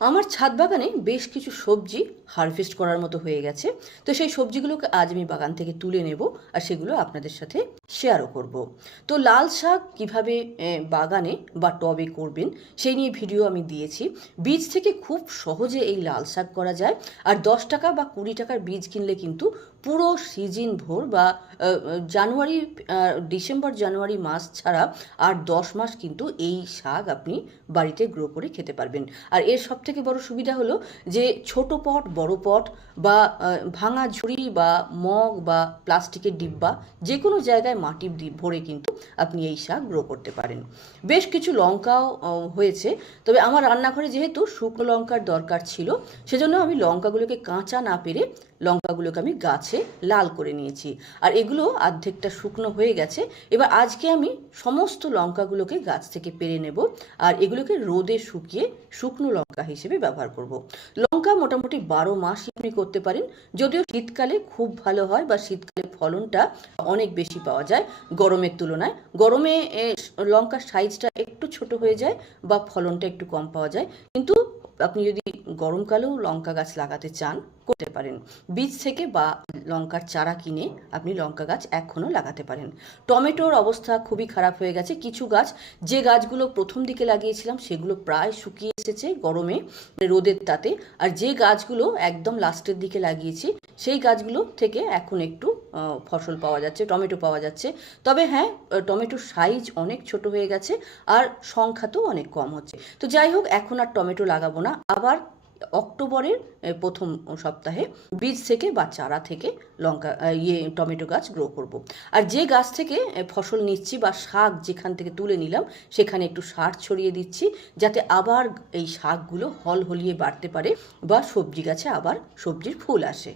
আমার ছাদ বাগানে বেশ কিছু সবজি হারভেস্ট করার মতো হয়ে গেছে। তো সেই সবজিগুলোকে আজ আমি বাগান থেকে তুলে নেব আর সেগুলো আপনাদের সাথে শেয়ারও করব। তো লাল শাক কিভাবে বাগানে বা টবে করবেন সেই নিয়ে ভিডিও আমি দিয়েছি। বীজ থেকে খুব সহজে এই লাল শাক করা যায়। আর 10 টাকা বা 20 টাকার বীজ কিনলে কিন্তু পুরো সিজন ভোর বা জানুয়ারি, ডিসেম্বর জানুয়ারি মাস ছাড়া আর 10 মাস কিন্তু এই শাক আপনি বাড়িতে গ্রো করে খেতে পারবেন। আর এর সবথেকে বড় সুবিধা হলো যে ছোট পট, বড় পট বা ভাঙা ঝুড়ি বা মগ বা প্লাস্টিকের ডিব্বা যে কোনো জায়গায় মাটি ভরে কিন্তু আপনি এই শাক গ্রো করতে পারেন। বেশ কিছু লঙ্কাও হয়েছে, তবে আমার রান্নাঘরে যেহেতু শুকনো লঙ্কার দরকার ছিল সেজন্য আমি লঙ্কাগুলোকে কাঁচা না পেরে লঙ্কাগুলোকে আমি গাছে লাল করে নিয়েছি। আর এগুলো অর্ধেকটা শুকনো হয়ে গেছে। এবার আজকে আমি সমস্ত লঙ্কাগুলোকে গাছ থেকে পেরে নেব আর এগুলোকে রোদে শুকিয়ে শুকনো লঙ্কা হিসেবে ব্যবহার করব। লঙ্কা মোটামুটি 12 মাসই আপনি করতে পারেন, যদিও শীতকালে খুব ভালো হয় বা শীতকালে ফলনটা অনেক বেশি পাওয়া যায় গরমের তুলনায়। গরমে লঙ্কার সাইজটা একটু ছোট হয়ে যায় বা ফলনটা একটু কম পাওয়া যায়, কিন্তু আপনি যদি গরমকালেও লঙ্কা গাছ লাগাতে চান করতে পারেন। বীজ থেকে বা লঙ্কার চারা কিনে আপনি লঙ্কা গাছ এখনও লাগাতে পারেন। টমেটোর অবস্থা খুবই খারাপ হয়ে গেছে। কিছু গাছ, যে গাছগুলো প্রথম দিকে লাগিয়েছিলাম সেগুলো প্রায় শুকিয়ে এসেছে গরমে, রোদের তাতে। আর যে গাছগুলো একদম লাস্টের দিকে লাগিয়েছি সেই গাছগুলো থেকে এখন একটু ফসল পাওয়া যাচ্ছে, টমেটো পাওয়া যাচ্ছে। তবে হ্যাঁ, টমেটোর সাইজ অনেক ছোট হয়ে গেছে আর সংখ্যাতেও অনেক কম হচ্ছে। তো যাই হোক, এখন আর টমেটো লাগাবো না। আবার অক্টোবরের প্রথম সপ্তাহে বীজ থেকে বা চারা থেকে লঙ্কা টমেটো গাছ গ্রো করব। আর যে গাছ থেকে ফসল নিচ্ছি বা শাক যেখান থেকে তুলে নিলাম সেখানে একটু সার ছড়িয়ে দিচ্ছি, যাতে আবার এই শাকগুলো হলহলিয়ে বাড়তে পারে বা সবজি গাছে আবার সবজির ফুল আসে।